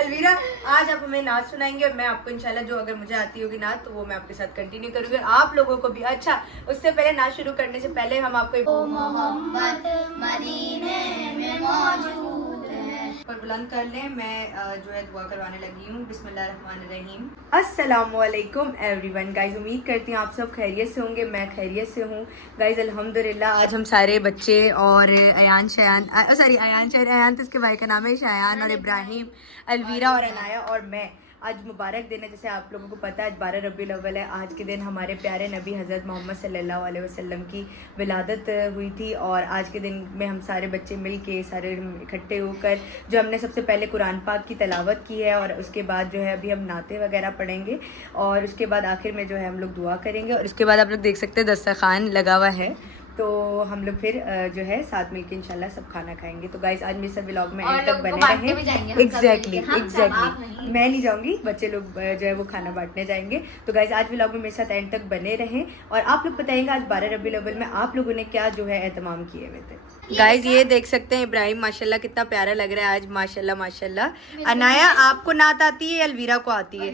Aloe vera آج آپ ہمیں نعت سنائیں گے اور میں آپ کو انشاءاللہ جو اگر مجھے آتی ہوگی نعت تو وہ میں آپ کے ساتھ کنٹینیو کروں گی اور آپ لوگوں کو بھی. اچھا اس سے پہلے نعت شروع کرنے سے پہلے ہم آپ کو محمد مدینے میں موجود ہے پر بلند کر لیں. میں جو ہے دعا کروانے لگی ہوں. بسم اللہ الرحمن الرحیم. السلام علیکم ایوری ون گائز. امید کرتی ہوں آپ سب خیریت سے ہوں گے. میں خیریت سے ہوں گائز الحمدللہ. آج ہم سارے بچے اور ایان تو اس کے بھائی کا نام ہے شایان اور ابراہیم، الویرا اور عنایا اور میں آج مبارک دن ہے. جیسے آپ لوگوں کو پتہ ہے آج 12 ربیع الاول ہے. آج کے دن ہمارے پیارے نبی حضرت محمد صلی اللہ علیہ وسلم کی ولادت ہوئی تھی اور آج کے دن میں ہم سارے بچے مل کے سارے اکٹھے ہو کر جو ہم نے سب سے پہلے قرآن پاک کی تلاوت کی ہے اور اس کے بعد جو ہے ابھی ہم نعتیں وغیرہ پڑھیں گے اور اس کے بعد آخر میں جو ہے ہم لوگ دعا کریں گے اور اس کے بعد آپ لوگ دیکھ سکتے ہیں دسترخوان لگا ہوا ہے تو ہم لوگ پھر جو ہے ساتھ مل کے انشاءاللہ سب کھانا کھائیں گے. تو گائز آج میرے ساتھ ولاگ میں اینڈ تک بنے رہیں. ایگزیکٹلی میں نہیں جاؤں گی، بچے لوگ جو ہے وہ کھانا بانٹنے جائیں گے. تو گائز آج ولاگ میں میرے ساتھ اینڈ تک بنے رہیں اور آپ لوگ بتائیں گے آج 12 ربیع الاول میں آپ لوگوں نے کیا جو ہے اہتمام کیے ہوئے تھے. گائز یہ دیکھ سکتے ہیں ابراہیم ماشاءاللہ کتنا پیارا لگ رہا ہے آج ماشاءاللہ ماشاءاللہ. عنایا آپ کو نعت آتی ہے؟ الویرا کو آتی ہے؟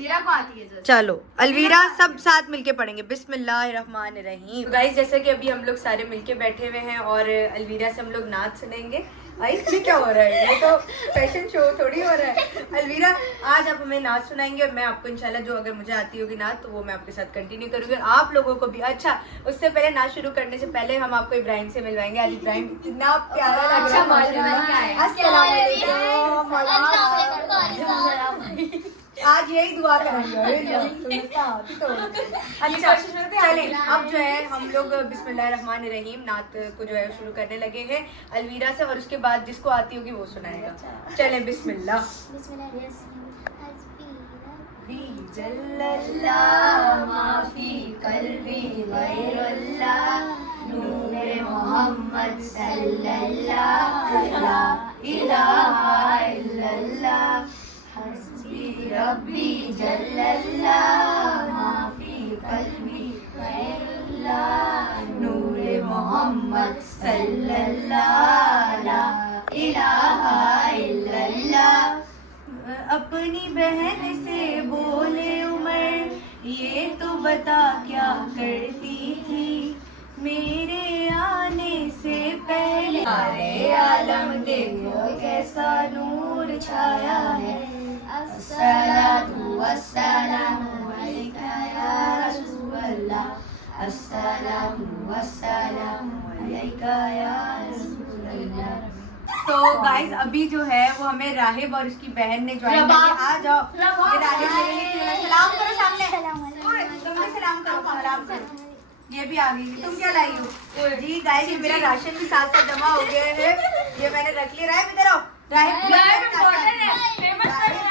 چلو الویرا سب ساتھ مل کے پڑھیں گے. بسم اللہ الرحمن الرحیم. گائز جیسے کہ ابھی ہم لوگ سارے مل کے بیٹھے ہوئے ہیں اور الویرا سے ہم لوگ نعت سنیں گے. یہ کیا ہو رہا ہے؟ یہ تو فیشن شو تھوڑی ہو رہا ہے. الویرا آج آپ ہمیں نعت سنائیں گے اور میں آپ کو انشاءاللہ جو اگر مجھے آتی ہوگی نعت تو وہ میں آپ کے ساتھ کنٹینیو کروں گی اور آپ لوگوں کو بھی. اچھا اس سے پہلے نعت شروع کرنے سے پہلے ہم آپ کو ابراہیم سے ملوائیں گے. آج ابراہیم اتنا پیارا لگ رہا ہے. السلام علیکم. آج یہی دعا کریں گے. اچھا چلیں اب جو ہے ہم لوگ بسم اللہ الرحمن الرحیم نعت کو جو ہے شروع کرنے لگے ہیں الویرا سے اور اس کے بعد جس کو آتی ہوگی وہ سنائے گا. چلیں بسم اللہ. جل اللہ ما فی قلبی غیر اللہ نور محمد صلی اللہ لا الہ الا اللہ حسبی ربی جل اللہ ما فی قلبی غیر اللہ نور محمد صلی اللہ لا الہ الا اللہ. اپنی بہن سے بولے عمر یہ تو بتا کیا کرتی تھی میرے آنے سے پہلے سارے عالم دیکھو کیسا نور چھایا ہے. الصلاۃ والسلام علیکہ یا رسول اللہ السلام والسلام علیکہ یا رسول اللہ. تو گائز ابھی جو ہے وہ ہمیں راہب اور اس کی بہن نے جوائن کیا. آ جاؤ یہ راہب سلام کرو سامنے. تم بھی سلام کرو. یہ بھی آ گئی. تم کیا لائی ہو؟ جی گائز یہ میرا راشن بھی ساتھ ساتھ جمع ہو گئے ہیں. یہ میں نے رکھ لیا. راہب ادھر آؤ.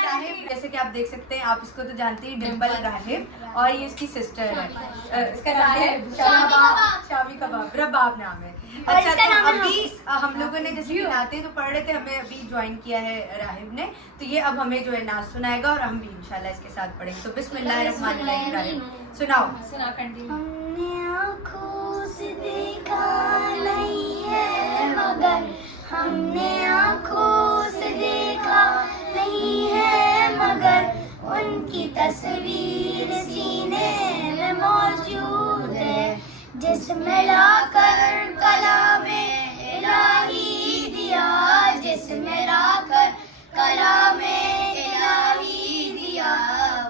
راہب جیسے کہ آپ دیکھ سکتے ہیں آپ اس کو تو جانتے ہیں ڈمپل راہب اور یہ اس کی سسٹر ہے. اس کا نام ہے شامی کباب. رباب نام ہے. اچھا تو ابھی ہم لوگوں نے جیسے نعتیں تو پڑھ رہے تھے ہمیں ابھی جوائن کیا ہے راہب نے تو یہ اب ہمیں جو ہے نعت سنائے گا اور ہم بھی انشاءاللہ اس کے ساتھ پڑھیں گے. تو بسم اللہ الرحمن الرحیم. راہب سناؤ. ہم نے آنکھوں سے دیکھا نہیں ہے مگر ہم نے آنکھوں سے دیکھا نہیں ہے مگر ان کی تصویر سینے میں موجود ہے جسم لا کر کلام الہی دیا جسم لا کر کلام الہی دیا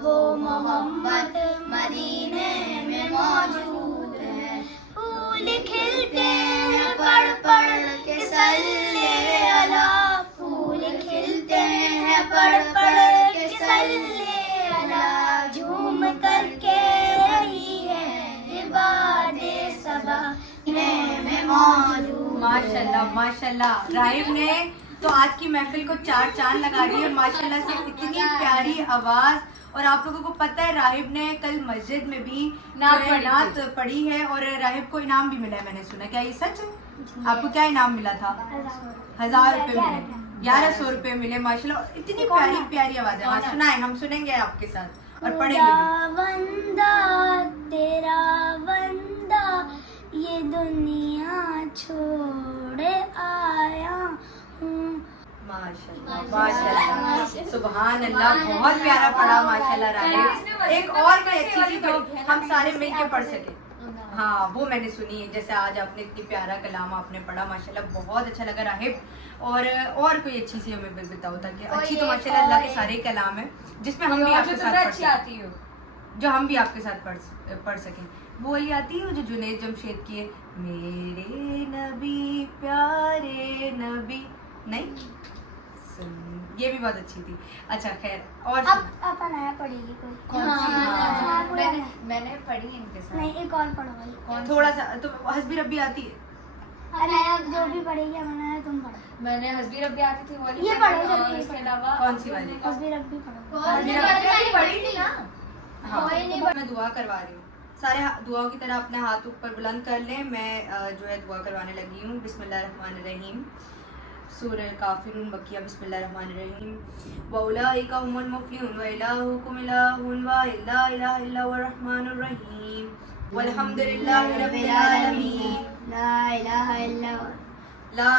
وہ محمد مدینے میں موجود ہے. پھول کھلتے ہیں پڑھ پڑھ کے صلی اللہ پھول کھلتے ہیں پڑھ پڑھ کے صلی اللہ جھوم کر کے رہی ہے عباد صبا میں موجود. ماشاءاللہ ماشاءاللہ. راہب نے تو آج کی محفل کو 4 چاند لگا دی ہے ماشاءاللہ سے. اتنی پیاری آواز اور آپ لوگوں کو پتہ ہے راہب نے کل مسجد میں بھی نعت پڑھی ہے اور راہب کو انعام بھی ملا ہے میں نے سنا. کیا یہ سچ ہے؟ آپ کو کیا انعام ملا تھا؟ 1000 روپے ملے. 1100 روپے ملے ماشاءاللہ. اتنی پیاری پیاری آواز ہے. سنائیں ہم سنیں گے آپ کے ساتھ اور پڑھیں گے. بندہ تیرا بندہ یہ دنیا چھوڑ آیا ہوں माशाल्लाह माशाल्लाह सुभान अल्लाह, बहुत प्यारा पढ़ा माशाल्लाह राहिब। एक और कोई अच्छी सी जो हम सारे मिल के पढ़ सके। हाँ वो मैंने सुनी है, जैसे आज आपने इतनी प्यारा कलाम आपने पढ़ा माशाल्लाह, बहुत अच्छा लगा राहिब। और कोई अच्छी सी हमें बताओ, ताकि अच्छी तो माशाल्लाह अल्लाह के सारे कलाम है जिसमें हम भी आपके साथ पढ़ सकें, जो हम भी आपके साथ पढ़ सकें। वो वाली आती है जो जुनैद जमशेद की है, मेरे नबी प्यारे नबी, नहीं ये भी बहुत अच्छी थी। अच्छा खैर, और अब नया पढ़ेगी कोई? कौन सी? हाँ, मैंने पढ़ी है इनके साथ। नहीं, एक और पढ़ो भाई। थोड़ा सा तो हस्बी रब्बी आती है। नया जो भी पढ़ेगी अनाया तुम पढ़ो। मैंने हस्बी रब्बी आती थी वाली, ये पढ़ो जल्दी, इसके अलावा कौन सी वाली? हस्बी रब्बी पढ़ो। पढ़ी थी ना। हाँ मैं दुआ करवा रही हूँ, सारे दुआओं की तरह अपने हाथ ऊपर बुलंद कर लें। मैं जो है दुआ करवाने लगी हूँ। बिस्मिल्लाहिर्रहमानिर्रहीम। सूरह काफिरून मक्किया। बिस्मिल्लाहिर्रहमानिर्रहीम। वउलाइका हुमुल मुफ्लिहून व इलाहुकुम इलाहुन वाहिद ला इलाहा इल्ला हुवर रहमानुर रहीम वल्हम्दुलिल्लाहि रब्बिल आलमीन ला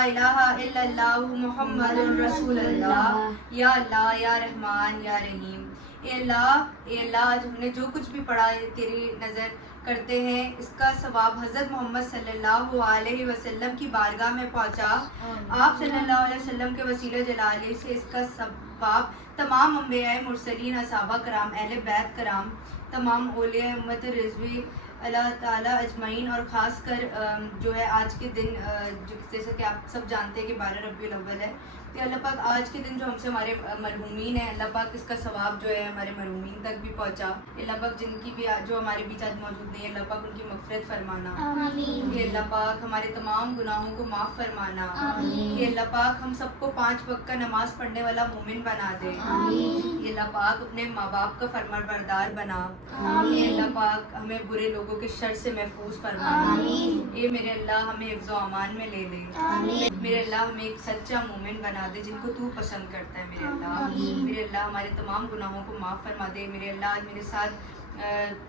इलाहा इल्लल्लाह मुहम्मदुर रसूलुल्लाह। या अल्लाह या रहमान या रहीम। ए अल्लाह आज हमने जो कुछ भी पढ़ा है तेरी नज़र करते हैं, इसका सवाब हज़रत मोहम्मद सल्लल्लाहु अलैहि वसल्लम की बारगाह में पहुंचा। आप सल्लल्लाहु अलैहि वसल्लम के वसीले जलाले से इसका सवाब तमाम अंबिया मुरसलीन, असहाबा कराम, अहले बैत कराम, तमाम औलिया उम्मत रिज़वी अल्लाह ताला अजमईन, और ख़ास कर जो है आज के दिन जैसे कि आप सब जानते हैं कि 12 रबीउल अव्वल है, कि अल्लाह पाक आज के दिन जो हमसे हमारे मरहूमीन हैं, अल्लाह पाक इसका सवाब जो है हमारे मरहूमीन तक भी पहुँचा। अल्लाह पाक जिनकी भी जो हमारे बीच आज मौजूद नहीं है, अल्लाह पाक उनकी मग़फ़िरत फरमाना। कि अल्लाह पाक हमारे तमाम गुनाहों को माफ़ फरमाना। कि अल्लाह पाक हम सबको 5 वक्त का नमाज़ पढ़ने वाला मोमिन बना दे। कि अल्लाह पाक अपने माँ बाप का फरमाबरदार बना। कि अल्लाह पाक हमें बुरे लोगों के शर से महफूज फरमाना। ये मेरे अल्लाह हमें हिफ्ज़ व अमान में ले ले। मेरे अल्लाह हमें एक सच्चा मोमिन बना दे जिनको तू पसंद करता है। मेरे अल्लाह हमारे तमाम गुनाहों को माफ़ फरमा दे। मेरे अल्लाह मेरे साथ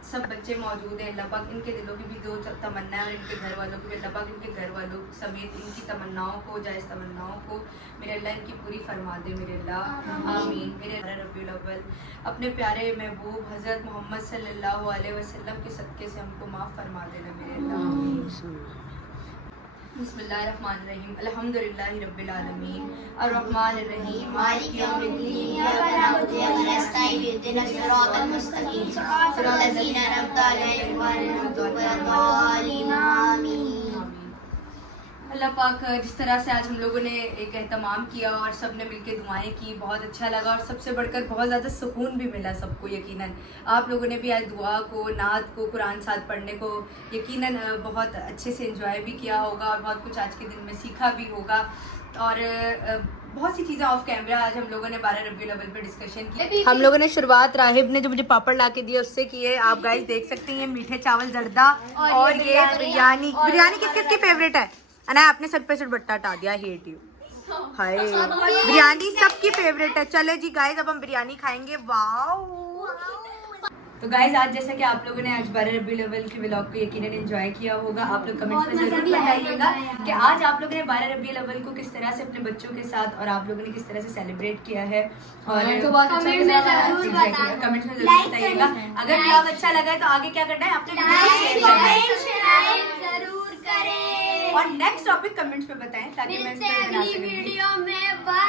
सब बच्चे मौजूद हैं, अल्लाह पाक इनके दिलों की भी जो तमन्ना है और इनके घर वालों की भी, अल्लाह पाक इनके घर वालों समेत इनकी तमन्नाओं को, जायज़ तमन्नाओं को मेरे अल्लाह इनकी पूरी फरमा दे। मेरे अल्लाह आमीन। मेरे रबीउल अव्वल अपने प्यारे महबूब हज़रत मोहम्मद सल्लल्लाहु अलैहि वसल्लम के सदक़े से हमको माफ़ फरमा देना। मेरे अल्लाह। बिस्मिल्लाहिर्रहमानिर्रहीम। अल्हम्दुलिल्लाहि रब्बिल आलमीन अर्रहमानिर्रहीम मालिकि यौमिद्दीन इय्याका नअबुदु व इय्याका नस्तईन इहदिनस सिरातल मुस्तकीम सिरातल लज़ीना अनअमता अलैहिम गैरिल मग़दूबि अलैहिम आमीन। अल्लाह पाक जिस तरह से आज हम लोगों ने एक एहतमाम किया और सब ने मिलकर दुआएं की, बहुत अच्छा लगा और सबसे बढ़कर बहुत ज़्यादा सुकून भी मिला सबको। यकीनन आप लोगों ने भी आज दुआ को, नात को, कुरान साथ पढ़ने को यकीनन बहुत अच्छे से एंजॉय भी किया होगा और बहुत कुछ आज के दिन में सीखा भी होगा। और बहुत सी चीज़ें ऑफ कैमरा आज हम लोगों ने 12 रबीउल अव्वल पे डिस्कशन की। हम लोगों ने शुरुआत राहिब ने जो मुझे पापड़ ला के दिए उससे की है। आप गाइस देख सकते हैं, ये मीठे चावल जर्दा और ये बिरयानी। बिरयानी किस किस की फेवरेट है? अना आपने सर पे दुपट्टा हटा दिया, हेट यू। हाय बिरयानी सबकी फेवरेट है। चले जी गाइस अब हम बिरयानी खाएंगे। वाओ। तो गाइस आज जैसे कि आप लोगों ने आज 12 रबीउल अव्वल के व्लॉग को यकीनन एंजॉय किया होगा। आप लोग कमेंट्स में जरूर बताइएगा कि आज आप लोगों ने 12 रबीउल अव्वल को किस तरह से अपने बच्चों के साथ और आप लोगों ने किस तरह से सेलिब्रेट किया है। और कमेंट्स में जरूर बताइएगा। अगर व्लॉग अच्छा लगा है तो आगे क्या करना है, अपने जरूर करें और नेक्स्ट टॉपिक कमेंट्स में बताएं ताकि मैं मिलते हैं अगली वीडियो में। बाय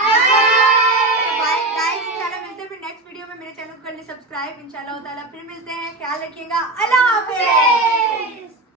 गाइस, इंशाल्लाह मिलते हैं फिर नेक्स्ट वीडियो में। मेरे चैनल को कर ले सब्सक्राइब। इंशाल्लाह ताला फिर मिलते हैं। ख्याल रखिएगा। अल्लाह हाफिज़।